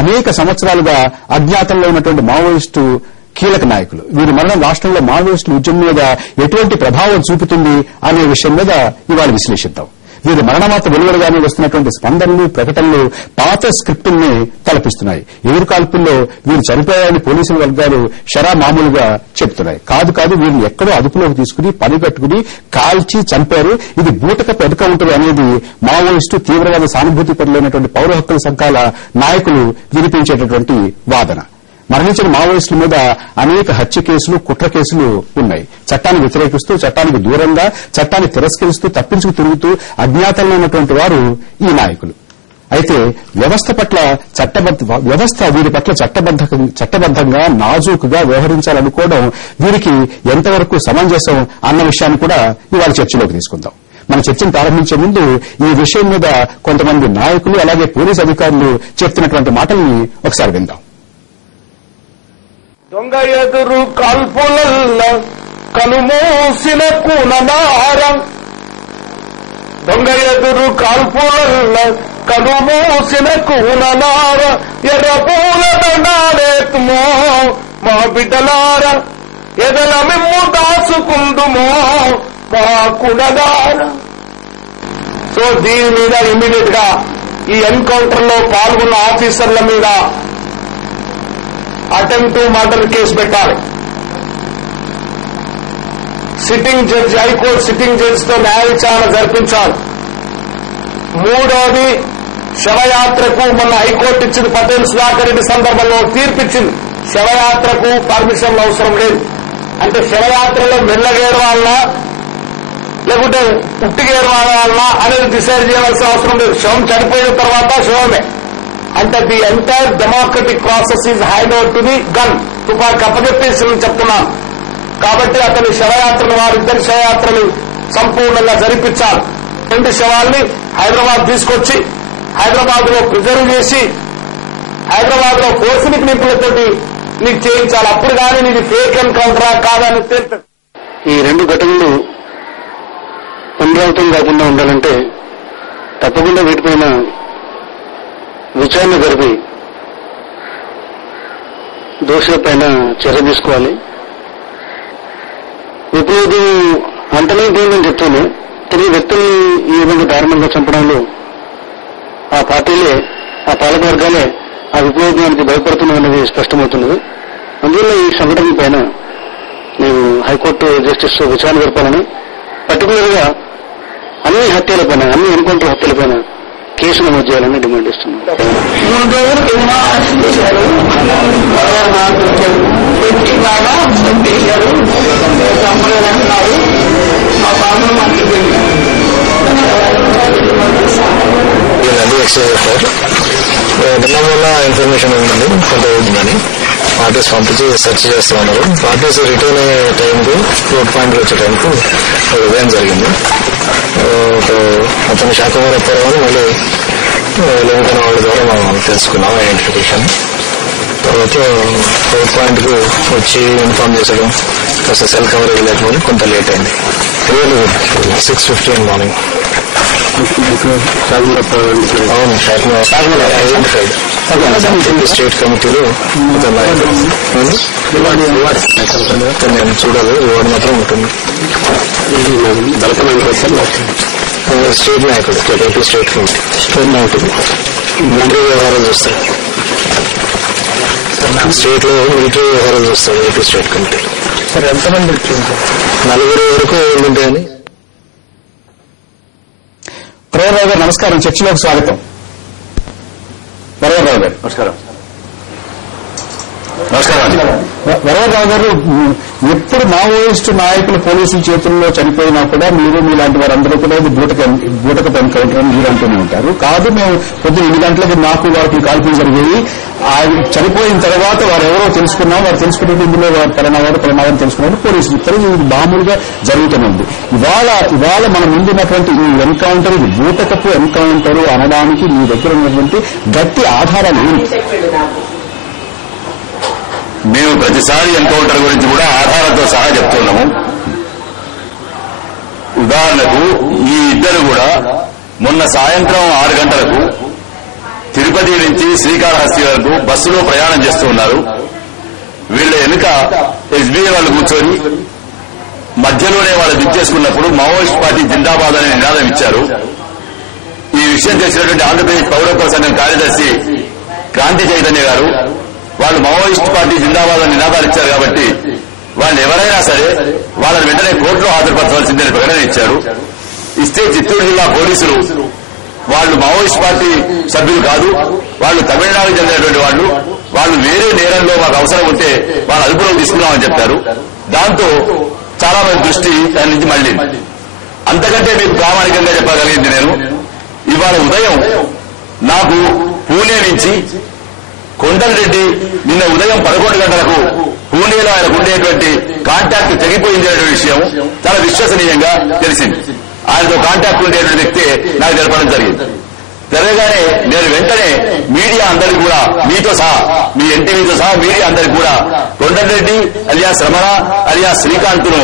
అనేక సంవత్సరాలుగా అజ్ఞాతంలో ఉన్నటువంటి మావోయిస్టు కీలక నాయకులు. వీరి మరణం రాష్ట్రంలో మావోయిస్టుల ఉద్యమం మీద ఎటువంటి ప్రభావం చూపుతుంది అనే విషయం మీద ఇవాళ విశ్లేషిద్దాం. వీరి మరణవార్త వెలువడగానే వస్తున్నటువంటి స్పందనలు, ప్రకటనలు పాత స్క్రిప్టుల్ని తలపిస్తున్నాయి. ఎదురు కాల్పుల్లో వీరు చనిపోయారని పోలీసుల వర్గాలు మామూలుగా చెబుతున్నాయి. కాదు వీరిని ఎక్కడో అదుపులోకి తీసుకుని పనిగట్టుకుని కాల్చి చంపారు. ఇది బూటకపు ఎన్కౌంటర్ అనేది మావోయిస్టు తీవ్రవాద సానుభూతి పరులైనటువంటి పౌర హక్కుల సంఘాల నాయకులు వినిపించేటటువంటి వాదన. మరణించిన మావోయిస్టుల మీద అనేక హత్య కేసులు, కుట్ర కేసులు ఉన్నాయి. చట్టాన్ని వ్యతిరేకిస్తూ, చట్టానికి దూరంగా, చట్టాన్ని తిరస్కరిస్తూ, తప్పించుకు తిరుగుతూ అజ్ఞాతంలో ఉన్నటువంటి వారు ఈ నాయకులు. అయితే వ్యవస్థ వీరి పట్ల చట్టబద్దంగా నాజూకుగా వ్యవహరించాలనుకోవడం వీరికి ఎంతవరకు సమంజసం అన్న విషయాన్ని కూడా ఇవాళ చర్చలోకి తీసుకుందాం. మన చర్చను ప్రారంభించే ముందు ఈ విషయం మీద కొంతమంది నాయకులు అలాగే పోలీసు అధికారులు చెప్తున్నటువంటి మాటల్ని ఒకసారి విందాం. దొంగ ఎదురు కాల్పులల్ల కనుమూసిన కూననారం, దొంగ ఎదురు కాల్పులల్ల కనుమూసిన కూననార, ఎర్రపూల దండాలేతుమో మా బిడ్డలార, ఎదల మిమ్ము దాసుకుందుమో మా కుడలార. సో దీని మీద ఇమీడియట్ గా ఈ ఎన్కౌంటర్ లో పాల్గొన్న ఆఫీసర్ల మీద అటెంప్ట్ మర్డర్ కేసు పెట్టాలి. సిట్టింగ్ జడ్జి, హైకోర్టు సిట్టింగ్ జడ్జితో న్యాయ విచారణ జరిపించాలి. మూడోది, శవయాత్రకు మొన్న హైకోర్టు ఇచ్చింది, పటేల్ సుధాకర్ రెడ్డి సందర్భంలో తీర్పిచ్చింది, శవయాత్రకు పర్మిషన్లు అవసరం లేదు. అంటే శవయాత్రలో మెల్లగేరవాలనా లేకుంటే ఉట్టిగేరవాలనా అనేది డిసైడ్ చేయవలసిన అవసరం లేదు. శవం చనిపోయిన తర్వాత శవమే. అంటే the entire democratic process is hand over to the gun, తుపాకి అప్పచెప్పేసి చెప్తున్నాను. కాబట్టి అతని శవయాత్రలు, వారిద్దరి శవయాత్రలు సంపూర్ణంగా జరిపించాలి. 2 శవాల్ని హైదరాబాద్ తీసుకొచ్చి హైదరాబాద్ లో ప్రిజర్వ్ చేసి హైదరాబాద్ లో ఫోర్సినిక్ నిపుణులతోటి నీకు చేయించాలి. అప్పుడు కానీ నీది ఫేక్ ఎన్కౌంటరా కాదని తెలుస్తుంది. ఈ 2 ఘటనలు పునరావృతం కాకుండా ఉండాలంటే తప్పకుండా వీటిపైన విచారణ జరిపి దోషులపైన చర్య తీసుకోవాలి. విప్లవం అంతమైపోయిందని చెప్తాను. తిరిగి వ్యక్తుల్ని ఈ విధంగా దారుణంగా చంపడంలో ఆ పార్టీలే, ఆ పాలకవర్గాలే ఆ విప్లవానికి భయపడుతున్నామనేది స్పష్టమవుతున్నది. అందువల్ల ఈ సంఘటన పైన నేను హైకోర్టు జస్టిస్ విచారణ జరపాలని, పర్టికులర్ గా అన్ని హత్యలపైన, అన్ని ఎన్కౌంటర్ హత్యలపైన కేసు నమోదు చేయాలని డిమాండ్ ఇస్తున్నాను. నిన్న వల్ల ఇన్ఫర్మేషన్ ఉందండి, కొంత అవుతుందని పార్టీస్ పంపించి సెర్చ్ చేస్తూ ఉన్నారు. పార్టీస్ రిటర్న్ అయ్యే టైంకు, రోడ్ పాయింట్ వచ్చే టైంకు ఉదయం జరిగింది. అతని శాఖమూల అప్పారని మళ్ళీ లెంకన వాళ్ళ ద్వారా మనం తెలుసుకున్నాం ఐడెంటిఫికేషన్. తర్వాత రోడ్ పాయింట్ కు వచ్చి ఇన్ఫార్మ్ చేసడం కాస్త సెల్ కవరేజ్ లేకపోతే కొంత లేట్ అయింది. 6:15 మార్నింగ్. అవును, స్టేట్ కమిటీలో నేను చూడాలి, రివార్డు మాత్రం ఉంటుంది. స్టేట్ నాయకుడు, ఏపీ స్టేట్ కమిటీ, స్టేట్ నాయకుడు మిలిటరీ వ్యవహారాలు చూస్తాడు. స్టేట్ లో మిలిటరీ వ్యవహారాలు చూస్తాడు ఏపీ స్టేట్ కమిటీ. సరే, ఎంతమంది 4 వరకు ఉంటాయని. వరవరరావు గారు నమస్కారం, చర్చలోకి స్వాగతం. వరవరరావు గారు నమస్కారం. వరవరరావు గారు, ఎప్పుడు మావోయిస్టు నాయకులు పోలీసుల చేతుల్లో చనిపోయినా కూడా మీరు మీలాంటి వారందరూ కూడా ఇది బూటకపు ఎన్కౌంటర్ అని మీరు అంటూనే ఉంటారు. కాదు, మేము పొద్దున 8 గంటలకు నాకు వారికి కాల్పులు జరిగాయి, చనిపోయిన తర్వాత వారు ఎవరో తెలుసుకున్నాం, వారు తెలుసుకునే ఇందులో పలానావారు తెలుసుకున్నాడు పోలీసులు చెప్తారు. ఇది మామూలుగా జరుగుతుంది. ఇవాళ మన ముందున్నటువంటి ఈ ఎన్కౌంటర్, ఇది బూటకపు ఎన్కౌంటర్ అనడానికి మీ దగ్గర ఉన్నటువంటి గట్టి ఆధారాలు ఏంటి? మేము ప్రతిసారి ఎన్కౌంటర్ గురించి కూడా ఆధారాలతో సహా చెప్తున్నాము. ఉదాహరణకు ఈ ఇద్దరు కూడా మొన్న సాయంత్రం 6 గంటలకు తిరుపతి నుంచి శ్రీకాళహస్తి వరకు బస్సులో ప్రయాణం చేస్తూ ఉన్నారు. వీళ్ళ వెనుక ఎస్బీఐ వాళ్ళు కూర్చొని మధ్యలోనే వాళ్ళు దించేసుకున్నప్పుడు మావోయిస్ట్ పార్టీ జిందాబాద్ అనే నినాదం ఇచ్చారు. ఈ విషయం తెలిసినటువంటి ఆంధ్రప్రదేశ్ పౌరత్వ సంఘం కార్యదర్శి క్రాంతి చైతన్య గారు వాళ్ళు మావోయిస్ట్ పార్టీ జిందాబాద్ అని నినాదాలు ఇచ్చారు కాబట్టి వాళ్ళు ఎవరైనా సరే వాళ్ళని వెంటనే కోర్టులో హాజరుపరచవలసిందని ప్రకటన ఇచ్చారు. ఇస్తే చిత్తూరు జిల్లా పోలీసులు వాళ్ళు మావోయిస్ట్ పార్టీ సభ్యులు కాదు, వాళ్ళు తమిళనాడుకు చెందినటువంటి వాళ్ళు వేరే నేరంలో మాకు అవసరం ఉంటే వాళ్ళ అదుపులోకి తీసుకున్నామని చెప్పారు. దాంతో చాలా మంది దృష్టి దాని నుంచి మళ్ళింది. అంతకంటే మీకు ప్రామాణికంగా చెప్పగలిగింది నేను ఇవాళ ఉదయం నాకు పూణే నుంచి కొండలరెడ్డి నిన్న ఉదయం 11 గంటలకు పూణేలో ఆయనకు ఉండేటువంటి కాంటాక్ట్ తెగిపోయింది అనే విషయం చాలా విశ్వసనీయంగా తెలిసింది. ఆయనతో కాంటాక్ట్ ఉండేటువంటి వ్యక్తే నాకు తెలపడం జరిగింది. తెలగానే నేను వెంటనే మీడియా అందరికీ కూడా మీతో సహా మీ ఎన్టీవీతో సహా మీడియా అందరికీ కూడా కొండలరెడ్డి అలియాస్ రమణ అలియాస్ శ్రీకాంత్ను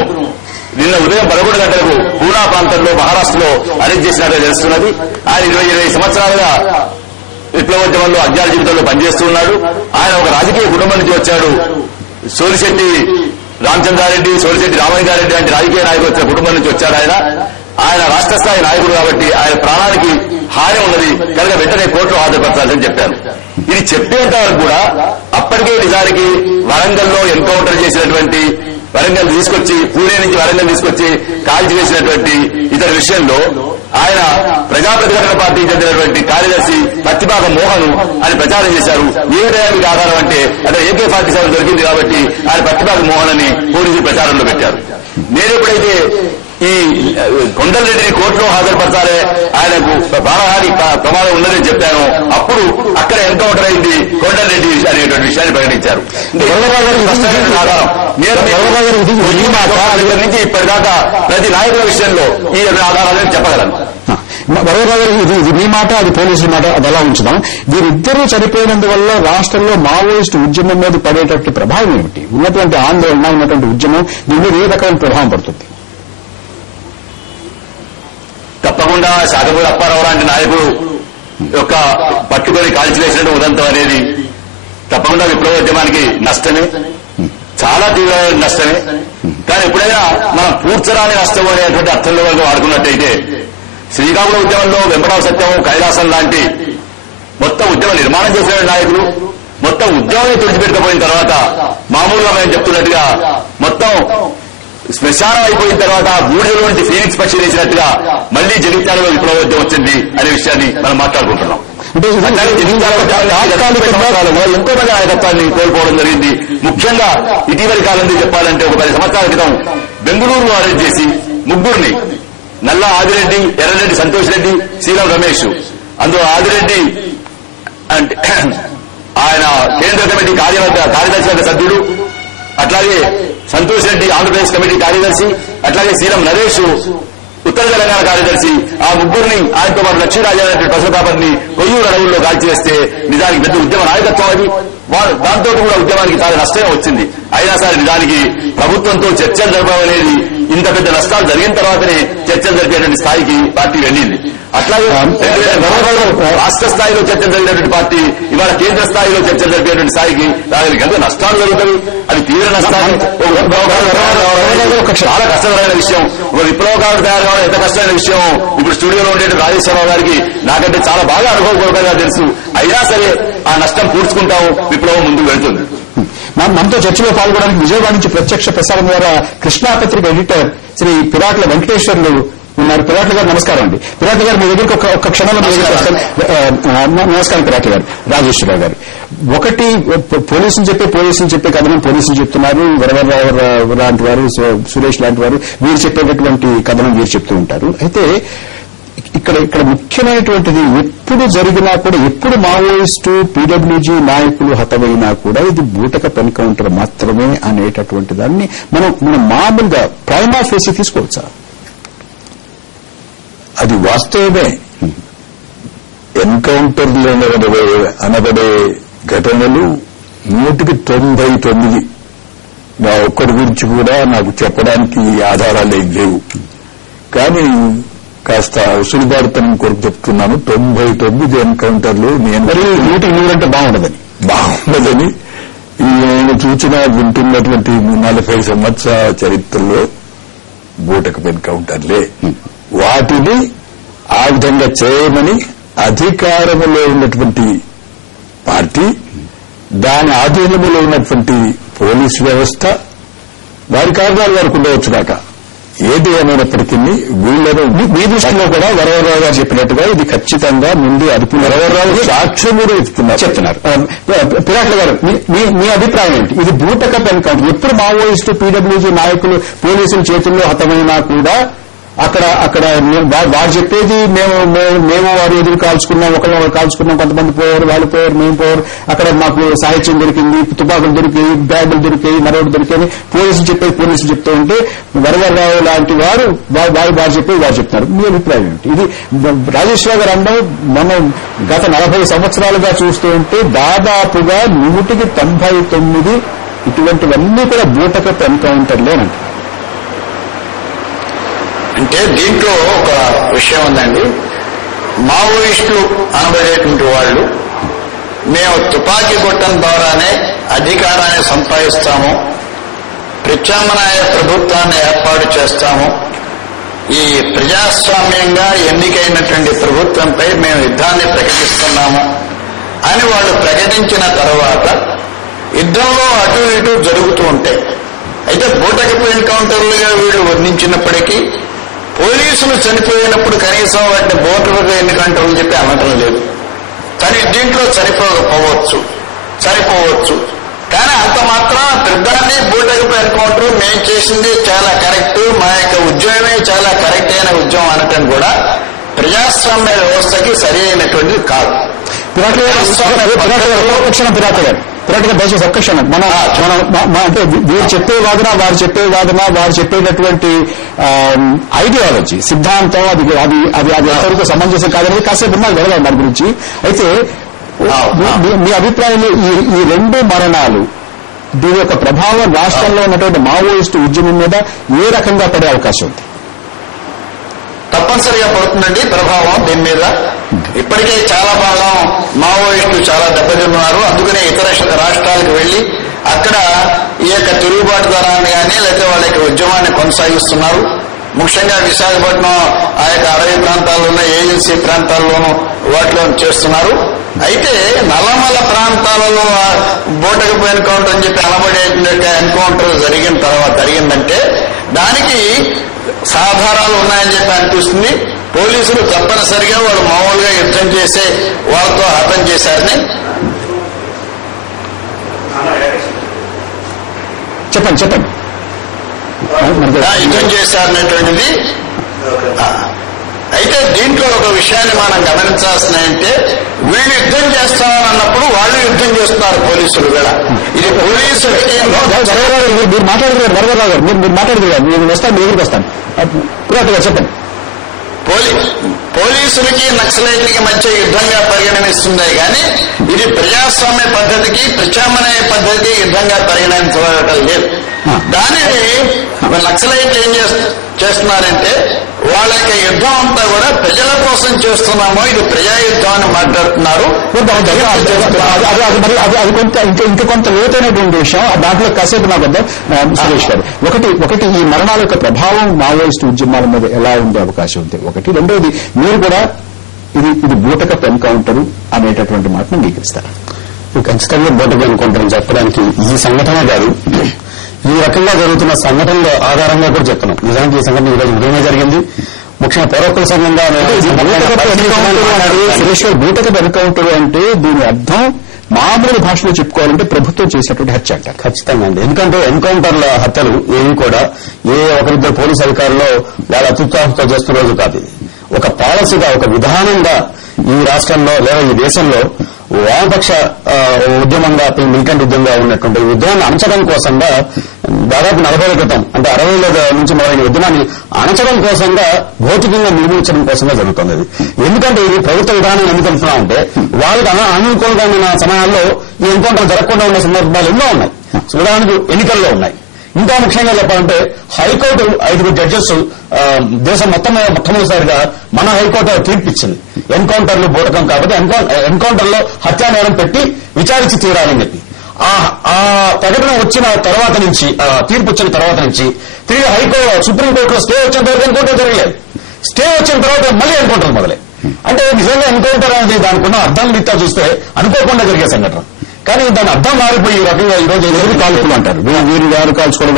నిన్న ఉదయం 11 గంటలకు పూనా ప్రాంతంలో మహారాష్ట్రలో అరెస్ట్ చేసినట్టుగా తెలుస్తున్నది. ఆయన 20 సంవత్సరాలుగా విప్లవోద్యమంలో అజ్ఞాన జీవితంలో పనిచేస్తూ ఉన్నాడు. ఆయన ఒక రాజకీయ కుటుంబం నుంచి వచ్చాడు. సోలిశెట్టి రామచంద్రారెడ్డి, సోలిశెట్టి రామలింగారెడ్డి లాంటి రాజకీయ నాయకులు వచ్చిన కుటుంబం నుంచి వచ్చాడు. ఆయన రాష్ట్ర స్థాయి నాయకుడు కాబట్టి ఆయన ప్రాణానికి హాని ఉన్నది కనుక వెంటనే కోర్టులో హాజరుపరచాలని చెప్పారు. ఇది చెప్పేంత వరకు కూడా అప్పటికే నిజానికి వరంగల్లో ఎన్కౌంటర్ చేసినటువంటి వరంగల్ తీసుకొచ్చి పూణే నుంచి వరంగల్ తీసుకొచ్చి కాల్చి వేసినటువంటి ఇతర విషయంలో ఆయన ప్రజా ప్రతిఘటన పార్టీకి చెందినటువంటి కార్యదర్శి పత్తిపాక మోహన్ అని ప్రచారం చేశారు. ఏ టయానికి ఆధారం అంటే అక్కడ AK-47 దొరికింది కాబట్టి ఆయన పత్తిపాక మోహన్ అని పోలీసులు ప్రచారంలో పెట్టారు. నేను ఎప్పుడైతే ఈ కొండలరెడ్డిని కోర్టులో హాజరుపరచాలే ఆయనకు ప్రాణహాని ప్రమాదం ఉన్నదని చెప్పాను అప్పుడు అక్కడ ఎన్కౌంటర్ అయింది కొండలరెడ్డి అనేటువంటి విషయాన్ని ప్రకటించారు. నుంచి ఇప్పటిదాకా ప్రతి నాయకుల విషయంలో ఈ ఆధారాలను చెప్పగలను. ఇది మీ మాట, అది పోలీసుల మాట, అది ఎలా ఉంచుదాం. వీరిద్దరూ చనిపోయినందువల్ల రాష్ట్రంలో మావోయిస్టు ఉద్యమం మీద పడేటటువంటి ప్రభావం ఏమిటి? ఉన్నటువంటి ఆందోళన, ఉన్నటువంటి ఉద్యమం దీని మీద ఏ రకమైన ప్రభావం పడుతుంది? తప్పకుండా శాఖపూడి అప్పారావు లాంటి నాయకుడు యొక్క పట్టుకొని కాల్చివేసినట్టు ఉదంతం అనేది తప్పకుండా విప్లవోద్యమానికి నష్టమే, చాలా తీవ్రమైన నష్టమే. కానీ ఎప్పుడైనా మనం పూడ్చరాని నష్టం అనేటువంటి అర్థంలో వరకు వాడుకున్నట్టయితే శ్రీకాకుళం ఉద్యమంలో వెంకటరావు సత్యం, కైలాసం లాంటి మొత్తం ఉద్యమ నిర్మాణం చేసిన నాయకులు మొత్తం ఉద్యమమే తుడిచిపెట్టకపోయిన తర్వాత మామూలుగా మేము చెప్తున్నట్టుగా మొత్తం శ్మశానం అయిపోయిన తర్వాత బూడిదలోంటి ఫీనిక్స్ పక్షి వేసినట్టుగా మళ్లీ జగిత్యాలలో విప్లవోద్యమం వచ్చింది అనే విషయాన్ని మనం మాట్లాడుకుంటున్నాం. ఎంతో మంది నాయకత్వాన్ని కోల్పోవడం జరిగింది. ముఖ్యంగా ఇటీవలి కాలం నుంచి చెప్పాలంటే ఒక 10 సంవత్సరాల క్రితం బెంగళూరులో అరెస్ట్ చేసి ముగ్గురిని నల్ల ఆదిరెడ్డి, ఎర్రరెడ్డి సంతోష్ రెడ్డి, శ్రీరాం రమేష్, అందులో ఆదిరెడ్డి అంటే ఆయన కేంద్ర కమిటీ కార్యదర్శి సభ్యుడు, అట్లాగే సంతోష్ రెడ్డి ఆంధ్రప్రదేశ్ కమిటీ కార్యదర్శి, అట్లాగే శ్రీరాం నరేష్ ఉత్తర తెలంగాణ కార్యదర్శి, ఆ ముగ్గురిని ఆయనతో పాటు లక్ష్మీరాజు అనేటువంటి పసుపాపర్ని కొయ్యూరు అడవుల్లో కాల్చివేస్తే నిజానికి పెద్ద ఉద్యమ నాయకత్వం అది. దాంతో కూడా ఉద్యమానికి చాలా నష్టమే వచ్చింది. అయినా సరే నిజానికి ప్రభుత్వంతో చర్చలు జరపడం అనేది ఇంత పెద్ద నష్టాలు జరిగిన తర్వాతనే చర్చలు జరిపేటువంటి స్థాయికి పార్టీ వెళ్ళింది. అట్లాగే రాష్ట్ర స్థాయిలో చర్చలు జరిగినటువంటి పార్టీ ఇవాళ కేంద్ర స్థాయిలో చర్చలు జరిపేటువంటి స్థాయికి రాగలిగి ఎంత నష్టాలు జరుగుతాయి, అది తీవ్ర నష్టాలు. చాలా కష్టకరమైన విషయం. ఒక విప్లవకారుడు తయారు కావడం ఎంత కష్టమైన విషయం ఇప్పుడు స్టూడియోలో ఉండే రాజేశ్వరరావు గారికి నాకంటే చాలా బాగా అనుభవపూర్వకంగా తెలుసు. అయినా సరే ఆ నష్టం పూడ్చుకుంటాము, విప్లవం ముందుకు వెళ్తుంది. మనతో చర్చలో పాల్గొనడానికి విజయవాడ నుంచి ప్రత్యక్ష ప్రసారం ద్వారా కృష్ణా పత్రిక ఎడిటర్ శ్రీ పిరాట్ల వెంకటేశ్వర్లు ఉన్నారు. పిరాట్ల గారు నమస్కారం అండి. పిరాట్ల గారు మీ దగ్గరికి ఒక్క క్షణంలో నమస్కారం. పిరాట్ల గారు, రాజేశ్వరరావు గారు, ఒకటి పోలీసులు చెప్పే కథనం పోలీసులు చెప్తున్నారు, వరవరరావు లాంటి వారు, సురేష్ లాంటి వారు వీరు చెప్పేటటువంటి కథనం వీరు చెప్తూ ఉంటారు. అయితే ఇక్కడ ముఖ్యమైనటువంటిది ఎప్పుడు జరిగినా కూడా, ఎప్పుడు మావోయిస్టు పీడబ్ల్యూజీ నాయకులు హతమైనా కూడా ఇది బూటక ఎన్కౌంటర్ మాత్రమే అనేటటువంటి దాన్ని మనం మామూలుగా ప్రైమా ఫేసి తీసుకోవచ్చా? అది వాస్తవమే. ఎన్కౌంటర్లు అనబడే ఘటనలు 199 నా ఒక్కడి గురించి కూడా నాకు చెప్పడానికి ఆధారాలు ఏం లేవు. కానీ కాస్త ఉసులుబాటుతనం కొరకు చెప్తున్నాను. 99 ఎన్కౌంటర్లు నేను మరి 100 అంటే బాగుండదని నేను చూసిన వింటున్నటువంటి 40 సంవత్సరాల చరిత్రలో బూటకపు ఎన్కౌంటర్లే. వాటిని ఆ విధంగా చేయమని అధికారంలో ఉన్నటువంటి పార్టీ, దాని ఆధీనంలో ఉన్నటువంటి పోలీసు వ్యవస్థ, వారి కారణాలు వారికి ఉండవచ్చు కాక, ఏది ఏమైనప్పటికీ వీళ్ళను మీ దృష్టిలో కూడా వరవరరావు గారు చెప్పినట్టుగా ఇది ఖచ్చితంగా ముందు అదుపు. వరవరరావు సాక్ష్యం కూడా చెప్తున్నారు. పిరాట్ల గారు, మీ అభిప్రాయం ఏంటి? ఇది బూటకపు ఎన్కౌంటర్. ఎప్పుడు మావోయిస్టు పీడబ్ల్యూజీ నాయకులు పోలీసుల చేతుల్లో హతమైనా కూడా అక్కడ వారు చెప్పేది మేము వారు ఎదురు కాల్చుకున్నాం, ఒకళ్ళు కాల్చుకున్నాం, కొంతమంది పోయారు, వాళ్ళు పోయారు, మేము పోయారు, అక్కడ మాకు సాహిత్యం దొరికింది, తుపాకులు దొరికాయి, బ్యాగులు దొరికాయి, మరొకటి దొరికాయి, పోలీసులు చెప్పేది పోలీసులు చెప్తూ ఉంటే వరవరరావు లాంటి వారు చెప్పేది వారు చెప్తున్నారు. మీ అభిప్రాయం ఏంటి? ఇది రాజేశ్వరరావు గారు అనడం మనం గత 40 సంవత్సరాలుగా చూస్తూ ఉంటే దాదాపుగా 199 ఇటువంటివన్నీ కూడా బూటకపు ఎన్కౌంటర్లేనంట. అంటే దీంట్లో ఒక విషయం ఉందండి. మావోయిస్టులు అనబడేటువంటి వాళ్ళు మేము తుపాకీ కొట్టడం ద్వారానే అధికారాన్ని సంపాదిస్తాము, ప్రత్యామ్నాయ ప్రభుత్వాన్ని ఏర్పాటు చేస్తాము, ఈ ప్రజాస్వామ్యంగా ఎన్నికైనటువంటి ప్రభుత్వంపై మేము యుద్ధాన్ని ప్రకటిస్తున్నాము అని వాళ్ళు ప్రకటించిన తర్వాత యుద్ధంలో అటు ఇటు జరుగుతూ ఉంటాయి. అయితే బూటకపు ఎన్కౌంటర్లుగా వీళ్ళు వర్ణించినప్పటికీ పోలీసులు చనిపోయినప్పుడు కనీసం వాటిని బూటకపు ఎన్కౌంటర్లు చెప్పి అనటం లేదు. కానీ దీంట్లో సరిపోవచ్చు కానీ అంత మాత్రం పెద్దాన్ని బూటకపు ఎన్కౌంటర్ మేము చేసింది చాలా కరెక్ట్, మా యొక్క ఉద్యమమే చాలా కరెక్ట్ అయిన ఉద్యమం అనటం కూడా ప్రజాస్వామ్య వ్యవస్థకి సరి అయినటువంటిది కాదు. దయచేసి ఒక్క క్షణం మనం అంటే వీరు చెప్పే వాదన వారు చెప్పే వాదన వారు చెప్పేటటువంటి ఐడియాలజీ సిద్ధాంతం అది ఎంతవరకు సమంజసం కాదనేది కాసేపు నాకు వెళదాం దాని గురించి. అయితే మీ అభిప్రాయంలో ఈ 2 మరణాలు దీని యొక్క ప్రభావం రాష్ట్రంలో ఉన్నటువంటి మావోయిస్టు ఉద్యమం మీద ఏ రకంగా పడే అవకాశం ఉంది? తప్పనిసరిగా పడుతుందండి ప్రభావం దీని మీద. ఇప్పటికే చాలా భాగం మావోయిస్టులు చాలా దెబ్బతిన్నారు. అందుకనే ఇతర రాష్ట్రాలకు వెళ్లి అక్కడ ఈ యొక్క తిరుగుబాటుతనాన్ని కానీ లేకపోతే వాళ్ళ యొక్క ఉద్యమాన్ని కొనసాగిస్తున్నారు. ముఖ్యంగా విశాఖపట్నం ఆ యొక్క అడవి ప్రాంతాల్లోనూ ఏజెన్సీ ప్రాంతాల్లోనూ వాటిలో చేస్తున్నారు. అయితే నల్లమల ప్రాంతాలలో బూటకపు ఎన్కౌంటర్ అని చెప్పి అనబడే ఎన్కౌంటర్ జరిగిందంటే దానికి సాధారాలు ఉన్నాయని చెప్పి అనిపిస్తుంది. పోలీసులు తప్పనిసరిగా వాళ్ళు మామూలుగా యుద్ధం చేసే వాళ్ళతో హతం చేశారని చెప్పండి యుద్ధం చేశారనేటువంటిది. అయితే దీంట్లో ఒక విషయాన్ని మనం గమనించాల్సిందంటే వీళ్ళు యుద్ధం చేస్తామని అన్నప్పుడు వాళ్ళు యుద్ధం చేస్తున్నారు పోలీసులు కూడా. ఇది పోలీసులకి మీరు మాట్లాడుతున్నారు నేను వస్తాను, మీ ఎదురుకు వస్తాను. చెప్పండి. పోలీసులకి నక్సలైట్లకి మధ్య యుద్ధంగా పరిగణిస్తుంది కానీ ఇది ప్రజాస్వామ్య పద్ధతికి ప్రత్యామ్నాయ పద్ధతికి యుద్ధంగా పరిగణించబడటం లేదు. దానిని నక్సలైట్లు ఏం చేస్తున్నారంటే వాళ్ళ యొక్క యుద్ధం అంతా కూడా ప్రజల కోసం చేస్తున్నామో ఇది ప్రజాయుద్ధం అని మాట్లాడుతున్నారు. అది కొంత లోతైనటువంటి విషయం. దాంట్లో కాసేపు నాకు వద్దాం సురేష్ గారు. ఒకటి ఈ మరణాల యొక్క ప్రభావం మావోయిస్టు ఉద్యమాల మీద ఎలా ఉండే అవకాశం ఉంది ఒకటి. రెండోది మీరు కూడా ఇది బూటకపు ఎన్కౌంటర్ అనేటటువంటి మాటను అంగీకరిస్తారు? ఖచ్చితంగా బూటకపు ఎన్కౌంటర్ అని చెప్పడానికి ఈ సంఘటన కాదు, ఈ రకంగా జరుగుతున్న సంఘటనల ఆధారంగా కూడా చెప్తున్నాం. నిజానికి ఈ సంఘటన ఈరోజు ఉదయమే జరిగింది. ముఖ్యంగా పౌరకుల సంఘంగా బూటకపు ఎన్కౌంటర్ అంటే దీని అర్థం మామూలు భాషలో చెప్పుకోవాలంటే ప్రభుత్వం చేసినటువంటి హత్య అంటారు. ఖచ్చితంగా అండి. ఎందుకంటే ఎన్కౌంటర్ల హత్యలు ఏవి కూడా ఒకరిద్దరు పోలీసు అధికారులు వాళ్ళ అత్యుత్సాహంతో చేస్తున్న రోజు కాదు. ఒక పాలసీగా ఒక విధానంగా ఈ రాష్ట్రంలో లేదా ఈ దేశంలో వామపక్ష ఉద్యమంగా మిలిటెంట్ ఉద్యమంగా ఉన్నటువంటి ఉద్యమాన్ని అణచడం కోసంగా దాదాపు 40 ఏళ్ల క్రితం అంటే 60 నుంచి మొదలైన ఉద్యమాన్ని అణచడం కోసంగా భౌతికంగా నిర్మించడం కోసంగా జరుగుతుంది. ఎందుకంటే ఇది ప్రభుత్వ విధానం ఎందుకు తెలుస్తున్నామంటే వాళ్ళకి అనుకూలంగా ఉన్న సమయాల్లో ఈ ఎన్కౌంటర్ జరగకుండా ఉన్న సందర్భాలు ఎన్నో ఉన్నాయి. ఉదాహరణకు ఎన్నికల్లో ఉన్నాయి. ఇంకా ముఖ్యంగా చెప్పాలంటే హైకోర్టు 5 జడ్జెస్ దేశం మొత్తం మీద మొట్టమొదటిసారిగా మన హైకోర్టు తీర్పిచ్చింది. ఎన్కౌంటర్లు బూటకం కాబట్టి ఎన్కౌంటర్లో హత్యా నేరం పెట్టి విచారించి తీరాలని చెప్పి. ఆ ప్రకటన వచ్చిన తర్వాత నుంచి, తీర్పు వచ్చిన తర్వాత నుంచి తిరిగి సుప్రీంకోర్టులో స్టే వచ్చిన తర్వాత ఎన్కౌంటర్ జరగలేదు. స్టే వచ్చిన తర్వాత మళ్ళీ ఎన్కౌంటర్ మొదలై. అంటే నిజంగా ఎన్కౌంటర్ అనేది దానికి ఉన్న అర్థం రీత్యా చూస్తే అనుకోకుండా జరిగే సంఘటన. కానీ దాని అర్థం మారిపోయి ఈ రకంగా ఈ రోజు ఎదురు కాల్పులు అంటారు. వీరు వారు కాల్చుకోవడం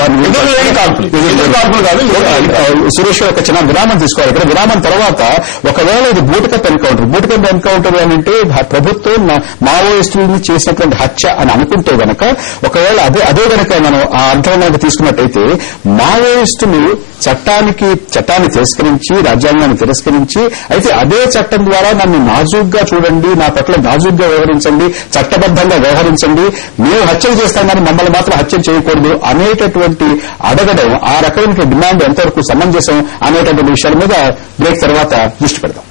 కాల్పులు కాదు. సురేష్ ఒక చిన్న విరామం తీసుకోవాలి. ఇక్కడ విరామం తర్వాత ఒకవేళ ఇది బూటకప్ ఎన్కౌంటర్ అని అంటే ప్రభుత్వం మావోయిస్టులను చేసినటువంటి హత్య అని అనుకుంటే గనక, ఒకవేళ అదే గనక మనం ఆ అర్థంగా తీసుకున్నట్టయితే మావోయిస్టులు చట్టాన్ని తిరస్కరించి, రాజ్యాంగాన్ని తిరస్కరించి, అయితే అదే చట్టం ద్వారా నన్ను నాజూగ్గా చూడండి, నా పట్ల నాజూగ్గా వ్యవహరించండి, చట్టబద్ధంగా వ్యవహరించండి, మేము హత్యలు చేస్తాం కానీ మమ్మల్ని మాత్రం హత్యలు చేయకూడదు అనేటటువంటి అడగడం, ఆ రకమైన డిమాండ్ ఎంతవరకు సమంజసం అనేటటువంటి విషయాల మీద బ్రేక్ తర్వాత దృష్టి పెడదాం.